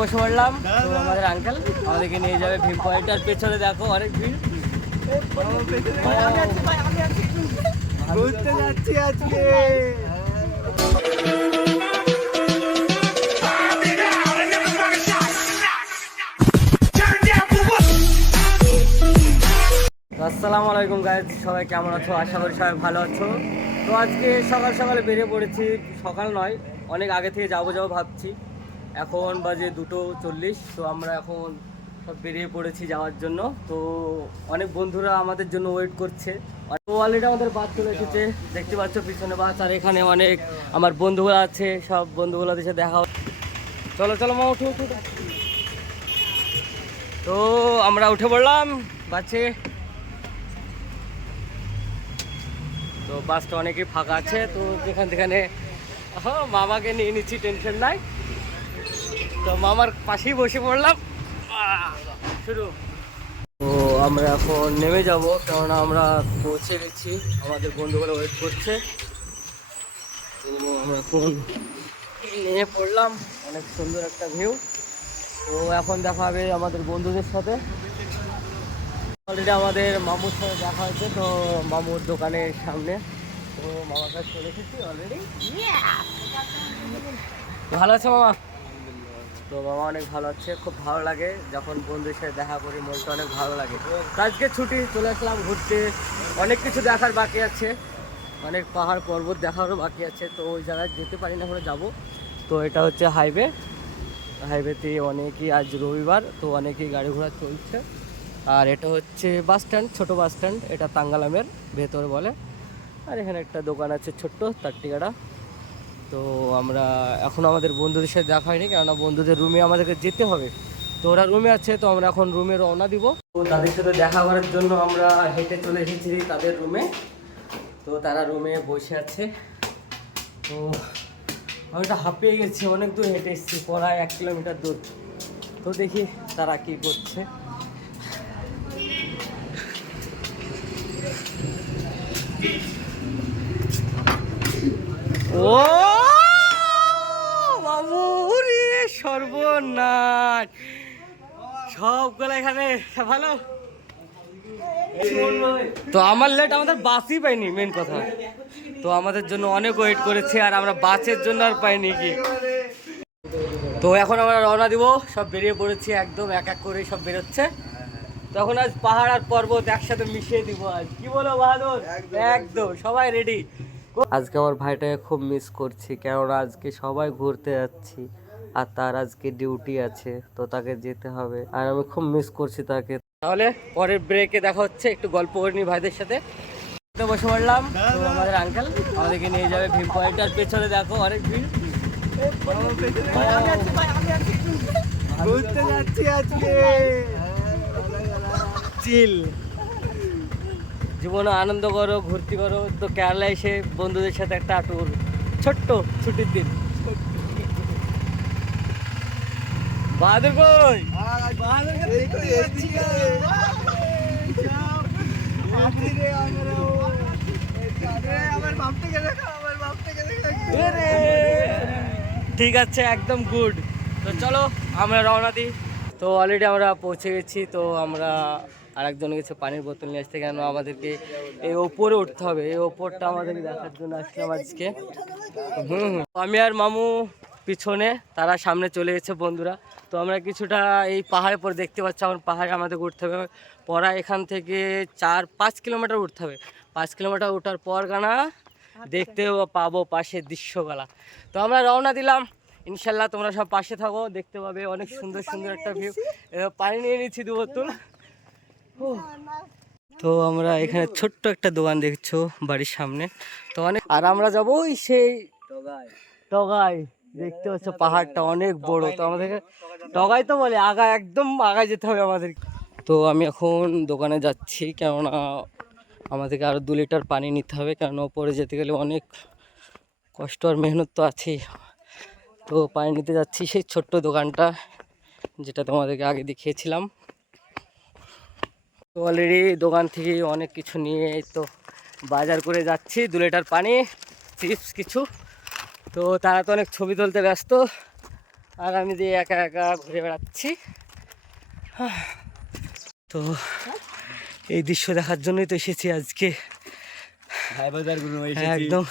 বসে পড়লাম। তো আমাদের আঙ্কেল আমাদেরকে নিয়ে যাবে ভীম পয়েন্টার। পেছনে দেখো অনেক ভিড়। ঘুরতে যাচ্ছি আজকে। আসসালামু আলাইকুম গাইস, সবাই কেমন আছো? আশা করি সবাই ভালো আছো। তো আজকে সকাল সকালে বেরিয়ে পড়েছি। সকাল নয়, অনেক আগে থেকে যাবো ভাবছি। এখন বাজে 2:40। তো আমরা এখন সব বেরিয়ে পড়েছি যাওয়ার জন্য। তো অনেক বন্ধুরা আমাদের জন্য ওয়েট করছে। তো অলরেডি আমাদের বাস চলে এসেছে, দেখতে পাচ্ছ পিছনে বাস। আর এখানে অনেক আমার বন্ধুরা আছে, সব বন্ধুগুলোদের সাথে দেখা। চলো চলো মা, উঠো উঠো। তো আমরা উঠে পড়লাম বাসে। তো বাসটা অনেকই ফাঁকা আছে। তো যেখান থেকে মামাকে নিয়ে নিচ্ছি, টেনশন নাই। তো মামার পাশেই বসে পড়লাম। শুরু। তো আমরা এখন নেমে যাব, কেননা আমরা পৌঁছে গেছি, আমাদের বন্ধুগুলো ওয়েট করছে। তো আমরা এখন নেমে পড়লাম। অনেক সুন্দর একটা ভিউ। তো এখন দেখা হবে আমাদের বন্ধুদের সাথে। অলরেডি আমাদের মামুর সাথে দেখা হয়েছে, তো মামুর দোকানের সামনে। তো মামার কাছে চলে এসেছি অলরেডি। ভালো আছে মামা? তো মামা অনেক ভালো আছে। খুব ভালো লাগে যখন বন্ধুদের সাথে দেখা করি, মনটা অনেক ভালো লাগে। আজকে ছুটি, চলে আসলাম ঘুরতে। অনেক কিছু দেখার বাকি আছে, অনেক পাহাড় পর্বত দেখারও বাকি আছে। তো ওই জায়গায় যেতে পারি না, করে যাবো। তো এটা হচ্ছে হাইওয়েতে অনেকই, আজ রবিবার তো অনেকেই গাড়ি ঘোড়া চলছে। আর এটা হচ্ছে বাস স্ট্যান্ড, ছোটো বাস স্ট্যান্ড, এটা টাঙ্গালামের ভেতর বলে। আর এখানে একটা দোকান আছে ছোট্ট, তার ঠিকানা। তো আমরা এখন আমাদের বন্ধুদের সাথে দেখা হয়নি, কেননা বন্ধুদের রুমে আমাদেরকে যেতে হবে। তো ওরা রুমে আছে, তো আমরা এখন রুমে রওনা দিব। তো তাদের সাথে দেখা করার জন্য আমরা হেঁটে চলে এসেছি তাদের রুমে। তো তারা রুমে বসে আছে। তো আমি তো হাঁপিয়ে গেছি, অনেক দূর হেঁটে এসেছি, প্রায় 1 কিলোমিটার দূর। তো দেখি তারা কি করছে। ও বাবু রে, সর্বনাশ! সবগুলো এখানে ভালো। তো আমার লেট, আমাদের বাসই পাইনি, মেন কথা। তো আমাদের জন্য অনেক ওয়েট করেছে, আর আমরা বাসের জন্য আর পাইনি কি। তো এখন আমরা রওনা দিব, সব বেরিয়ে পড়েছি, একদম এক এক করে সব বেরোচ্ছে। তখন আজ পাহাড় আর পর্বত একসাথে মিশিয়ে দিব আজ, কি বলো বাহাদুর? একদম সবাই রেডি। আজকে আমার ভাইটাকে খুব মিস করছি, কেননা আজকে সবাই ঘুরতে যাচ্ছি, আর তার আজকে ডিউটি আছে, তো তাকে যেতে হবে। আর আমি খুব মিস করছি তাকে। তাহলে পরের ব্রেকে দেখা হচ্ছে, একটু গল্প করিনি ভাইদের সাথে। তো বসে পড়লাম। তো আমাদের আঙ্কেল আমাদেরকে নিয়ে যাবে ভীম পয়েন্টার। পেছনে দেখো অনেক ভিড়। ঘুরতে যাচ্ছি আজকে। চিল জীবনে আনন্দ করো, ঘুরতে করো। তো কেরালা এসে বন্ধুদের সাথে একটা ট্যুর, ছোট্ট ছুটির দিন। বাহাদুর কই? ঠিক আছে, একদম গুড। তো চলো আমরা রওনা দিই। তো অলরেডি আমরা পৌঁছে গেছি। তো আমরা আরেকজন গেছে পানির বোতল নিয়ে আসতে, কেন আমাদেরকে এই ওপরে উঠতে হবে। এই ওপরটা আমাদেরকে দেখার জন্য আসলাম আজকে। আমি আর মামু পিছনে, তারা সামনে চলে গেছে বন্ধুরা। তো আমরা কিছুটা এই পাহাড়ের পর দেখতে পাচ্ছি, আমার পাহাড়ে আমাদের উঠতে হবে। পড়া এখান থেকে 4-5 কিলোমিটার উঠতে হবে। 5 কিলোমিটার ওঠার পর গানা দেখতেও পাবো পাশের দৃশ্যকলা। তো আমরা রওনা দিলাম, ইনশাল্লাহ তোমরা সব পাশে থাকো, দেখতে পাবে অনেক সুন্দর সুন্দর একটা ভিউ। পানি নিয়ে নিচ্ছি 2 বোতল। তো আমরা এখানে ছোট্ট একটা দোকান দেখছো বাড়ির সামনে। তো অনেক, আর আমরা যাবো সেই টগাই। দেখতে পাচ্ছ পাহাড়টা অনেক বড়। তো আমাদেরকে টগাই তো বলে, আগায়, একদম আগায় যেতে হবে আমাদের। তো আমি এখন দোকানে যাচ্ছি, কেননা আমাদেরকে আরো 2 লিটার পানি নিতে হবে, কেননা ওপরে যেতে গেলে অনেক কষ্ট আর মেহনত তো আছেই। তো পানি নিতে যাচ্ছি সেই ছোট্ট দোকানটা, যেটা তোমাদেরকে আগে দেখিয়েছিলাম। তো অলরেডি দোকান থেকে অনেক কিছু নিয়ে এই তো বাজার করে যাচ্ছি। 2 লিটার পানি, চিপস কিছু। তো তারা তো অনেক ছবি তুলতে ব্যস্ত, আর আমি দিয়ে একা একা ঘুরে বেড়াচ্ছি। তো এই দৃশ্য দেখার জন্যই তো এসেছি আজকে। একদম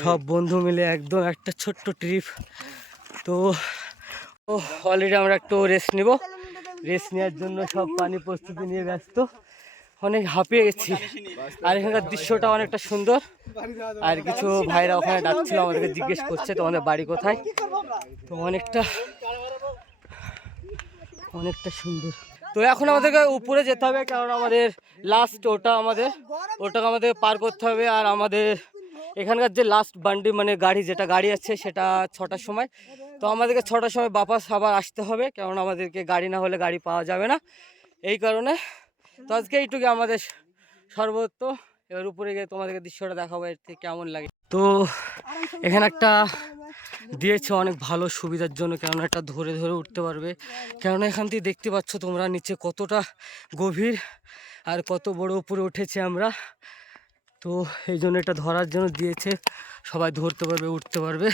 সব বন্ধু মিলে একদম একটা ছোট্ট ট্রিপ। তো অলরেডি আমরা একটু রেস্ট নিব, রেস্ট নেওয়ার জন্য সব পানি প্রস্তুতি নিয়ে ব্যস্ত। অনেক হাঁপিয়ে গেছি। আর এখানকার দৃশ্যটা অনেকটা সুন্দর। আর কিছু ভাইরা ওখানে ডাকছিল, আমাদেরকে জিজ্ঞেস করছে তোমাদের বাড়ি কোথায়। তো অনেকটা সুন্দর। তো এখন আমাদেরকে উপরে যেতে হবে, কারণ আমাদের লাস্ট ওটাকে আমাদের পার করতে হবে। আর আমাদের এখানকার যে লাস্ট বান্ডি মানে যেটা গাড়ি আছে সেটা 6টার সময়। তো আমাদেরকে 6টার সময় বাপাস আবার আসতে হবে, কারণ আমাদেরকে গাড়ি না হলে গাড়ি পাওয়া যাবে না। এই কারণে তো আজকে এইটুকু আমাদের সর্বোচ্চ। এবার উপরে গিয়ে তোমাদেরকে দৃশ্যটা দেখাবো এর থেকে কেমন লাগে। তো এখানে একটা দিয়েছে অনেক ভালো সুবিধার জন্য, কেননা এটা ধরে ধরে উঠতে পারবে। কেননা এখান থেকে দেখতে পাচ্ছ তোমরা নিচে কতটা গভীর আর কত বড় উপরে উঠেছে আমরা। তো এই জন্য এটা ধরার জন্য দিয়েছে, সবাই ধরতে পারবে, উঠতে পারবে।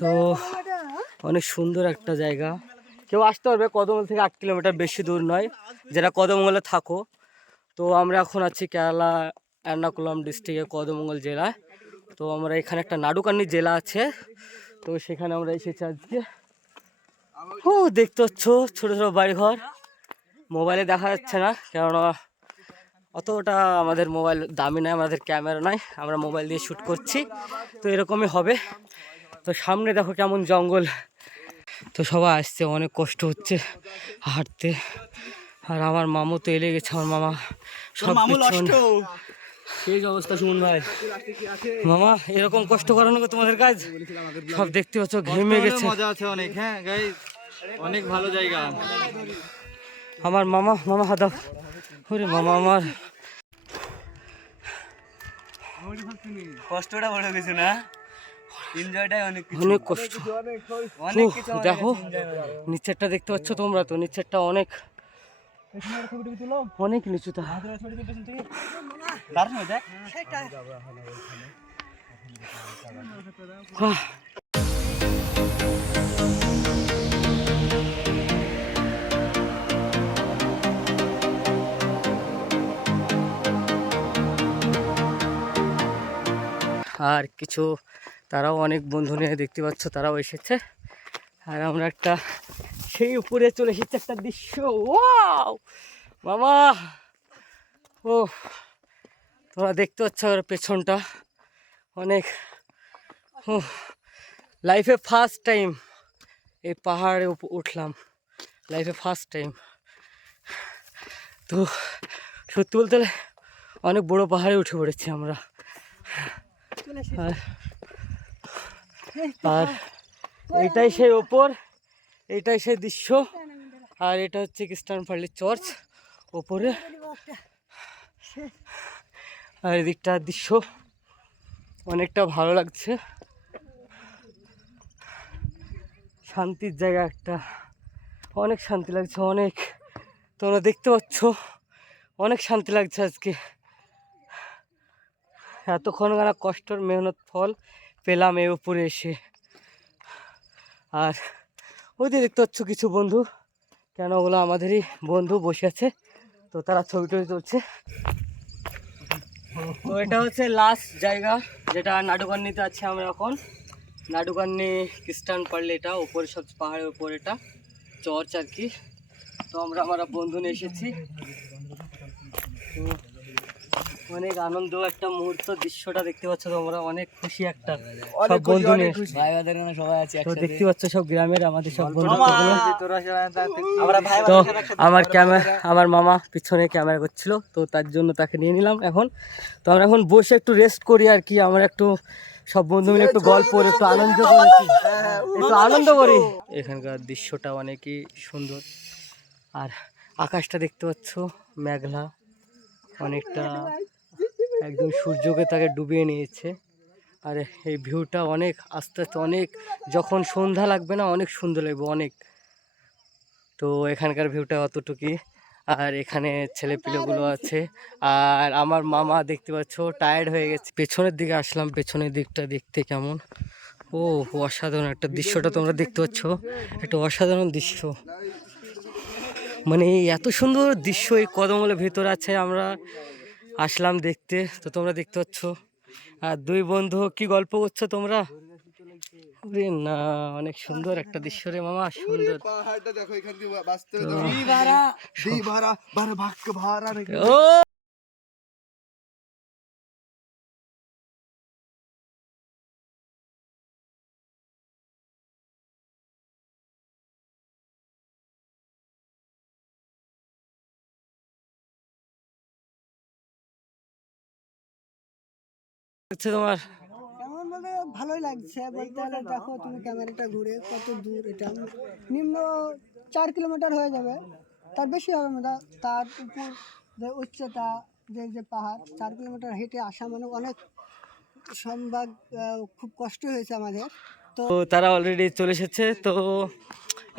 তো অনেক সুন্দর একটা জায়গা, কেউ আসতে পারবে। কদমঙ্গল থেকে 8 কিলোমিটার, বেশি দূর নয় যারা কদমঙ্গলে থাকো। তো আমরা এখন আছি কেরালা এর্নাকুলাম ডিস্ট্রিক্টে কদমঙ্গল জেলায়। তো আমরা এখানে একটা নাডুকান্নি জেলা আছে, তো সেখানে আমরা এসেছি আজকে। দেখতে পাচ্ছ ছোটো ছোটো বাড়িঘর, মোবাইলে দেখা যাচ্ছে না, কেননা অতটা আমাদের মোবাইল দামি নয়, আমাদের ক্যামেরা নয়, আমরা মোবাইল দিয়ে শ্যুট করছি। তো এরকমই হবে। তো সামনে দেখো কেমন জঙ্গল। তো সবাই আসছে, অনেক কষ্ট হচ্ছে হাঁটতে। আর আমার মামু তো এলে গেছে, আমার মামা সব সেই অবস্থা। সুমন ভাই, মামা এরকম কষ্ট করানো তোমাদের কাজ, সব দেখতে পাচ্ছ ঘেমে গেছে। মজা আছে অনেক। হ্যাঁ গাইস, অনেক ভালো জায়গা। আমার মামা হাদাফ, ওরে মামা আমার কষ্টটা বড় কিছু না, এনজয়টাই অনেক কষ্ট। দেখো নিচেরটা দেখতে পাচ্ছ তোমরা, তো নিচেরটা অনেক নিচুতে। আর কিছু তারাও অনেক বন্ধু নিয়ে দেখতে পাচ্ছ, তারাও এসেছে। আর আমরা একটা সেই উপরে চলে এসেছি, একটা দৃশ্য। ওয়াও মামা, ও তোমরা দেখতে পাচ্ছ পেছনটা অনেক। লাইফে ফার্স্ট টাইম এই পাহাড়ে উঠলাম, লাইফে ফার্স্ট টাইম। তো সত্যি বলতে অনেক বড় পাহাড়ে উঠে পড়েছি আমরা। আর এইটাই সেই ওপর, এইটাই সেই দৃশ্য। আর এটা হচ্ছে খ্রিস্টান পার্লি চার্চ ওপরে। আর এদিকটার দৃশ্য অনেকটা ভালো লাগছে, শান্তির জায়গা একটা, অনেক শান্তি লাগছে অনেক। তোমরা দেখতে পাচ্ছ অনেক শান্তি লাগছে আজকে। এতক্ষণ কষ্টের মেহনত ফল পেলাম এই উপরে এসে। আর ওই যে দেখতে পাচ্ছ কিছু বন্ধু, কেন ওগুলো আমাদেরই বন্ধু বসে আছে, তো তারা ছবি টবি তুলছে। তো এটা হচ্ছে লাস্ট জায়গা, যেটা নাডুকান্নিতে আছে আমরা এখন। নাডুকান্নি খ্রিস্টান পারলে এটা উপরে, সব পাহাড়ের উপর এটা চার্চ আর কি। তো আমরা বন্ধু নিয়ে এসেছি। অনেক আনন্দ একটা মুহূর্ত, দৃশ্যটা দেখতে পাচ্ছ তোমরা, অনেক খুশি একটা, সব বন্ধু নিয়ে সবাই আছে। তো দেখতে পাচ্ছ সব গ্রামের আমাদের সব বন্ধু। তো আমার মামা পিছনে ক্যামেরা করছিল, তো তার জন্য তাকে নিয়ে নিলাম এখন। তো আমরা এখন বসে একটু রেস্ট করি আর কি। আমরা একটু সব বন্ধু মিলে একটু গল্প, একটু আনন্দ করেছি, একটু আনন্দ করি। এখানকার দৃশ্যটা অনেকই সুন্দর। আর আকাশটা দেখতে পাচ্ছ মেঘলা, অনেকটা একদম সূর্যকে তাকে ডুবিয়ে নিয়েছে। আর এই ভিউটা অনেক আস্তে আস্তে অনেক, যখন সন্ধ্যা লাগবে না অনেক সুন্দর লাগবে অনেক। তো এখানকার ভিউটা অতটুকুই। আর এখানে ছেলেপিলেগুলো আছে। আর আমার মামা দেখতে পাচ্ছ টায়ার্ড হয়ে গেছে। পেছনের দিকে আসলাম, পেছনের দিকটা দেখতে কেমন ও অসাধারণ একটা দৃশ্যটা তোমরা দেখতে পাচ্ছ, একটা অসাধারণ দৃশ্য। মানে এত সুন্দর দৃশ্য এই কদমলের ভেতর আছে, আমরা আসলাম দেখতে। তো তোমরা দেখতে পাচ্ছ আর দুই বন্ধু কি গল্প করছো তোমরা? ওরে না, অনেক সুন্দর একটা দৃশ্য রে মামা, সুন্দর। পাহাড়টা দেখো এখান থেকে বাঁচতে তো- ও হচ্ছে তোমার কেমন বলে ভালোই লাগছে বলতে গেলে। দেখো তুমি ক্যামেরাটা ঘুরে কত দূর, এটা নিম্ন 4 কিলোমিটার হয়ে যাবে, তার বেশি হবে না। তার উপর যে উচ্চতা, যে যে পাহাড়, 4 কিলোমিটার হেঁটে আসা মানে অনেক সম্ভব, খুব কষ্ট হয়েছে আমাদের। তো তারা অলরেডি চলে এসেছে। তো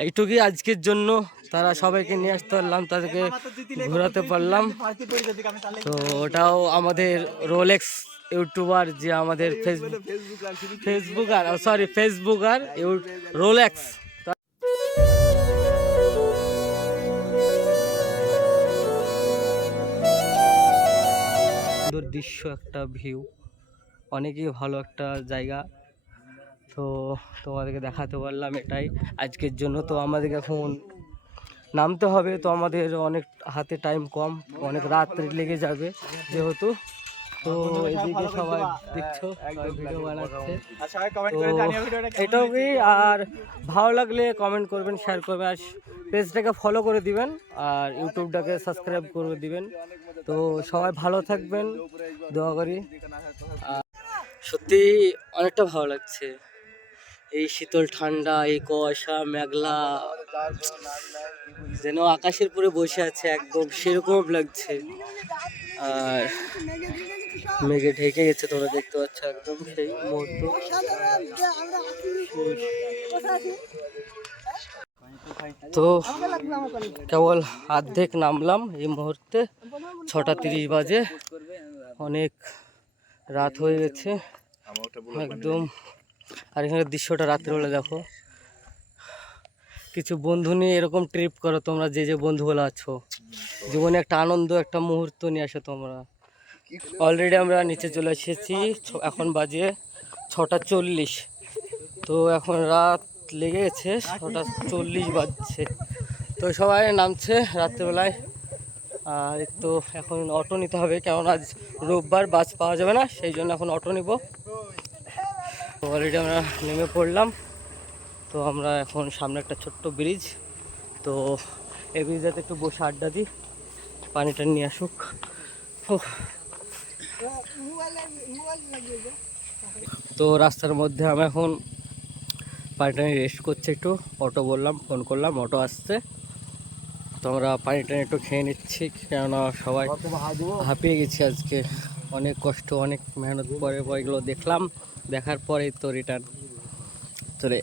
এইটুকুই আজকের জন্য, তারা সবাইকে নিয়ে আসতে পারলাম, তাদেরকে ঘোরাতে পারলাম। তো ওটাও আমাদের রোলেক্স ইউটিউবার, যে আমাদের ফেসবুকার রোলেক্স। সুন্দর দৃশ্য, একটা ভিউ, অনেকই ভালো একটা জায়গা। তো তোমাদেরকে দেখাতে পারলাম এটাই আজকের জন্য। তো আমাদেরকে এখন নামতে হবে, তো আমাদের অনেক হাতে টাইম কম, অনেক রাত লেগে যাবে যেহেতু। তো এদিকে সবাই দেখছো ভিডিও বানাচ্ছে। তো এটাও কি, আর ভালো লাগলে কমেন্ট করবেন, শেয়ার করবেন, আর পেজটাকে ফলো করে দিবেন, আর ইউটিউবটাকে সাবস্ক্রাইব করে দিবেন। তো সবাই ভালো থাকবেন, দোয়া করি। সত্যি অনেকটা ভালো লাগছে, এই শীতল ঠান্ডা, এই কুয়াশা মেঘলা, যেন আকাশের পুরে বসে আছে একদম সেরকম লাগছে। আর মেঘে ঢেকে গেছে, তোমরা দেখতে পাচ্ছ একদম সেই মুহূর্ত। তো কেবল অর্ধেক নামলাম এই মুহূর্তে, 6:30 বাজে, অনেক রাত হয়ে গেছে একদম। আর এখানে দৃশ্যটা রাত্রেবেলা দেখো। কিছু বন্ধু নিয়ে এরকম ট্রিপ করো তোমরা, যে যে বন্ধুগুলো আছো, জীবনে একটা আনন্দ, একটা মুহূর্ত নিয়ে আসো তোমরা। অলরেডি আমরা নিচে চলে এসেছি, এখন বাজে 6:40। তো এখন রাত লেগে গেছে, 6:40 বাজছে। তো সবাই নামছে রাত্রেবেলায়। আর তো এখন অটো নিতে হবে, কেননা আজ রোববার, বাস পাওয়া যাবে না, সেই জন্য এখন অটো নিব। তো অলরেডি আমরা নেমে পড়লাম। তো আমরা এখন সামনে একটা ছোট্ট ব্রিজ, তো এই ব্রিজটাতে একটু বসে আড্ডা দিই, পানিটা নিয়ে আসুক। তো রাস্তার মধ্যে আমি এখন পানিটা নিয়ে রেস্ট করছি একটু, অটো বললাম, ফোন করলাম, অটো আসছে। তো আমরা পানিটা একটু খেয়ে নিচ্ছি, কেননা সবাই হাঁপিয়ে গেছি আজকে, অনেক কষ্ট, অনেক মেহনত পরে এগুলো দেখলাম, দেখার পরেই তো রিটার্ন চলে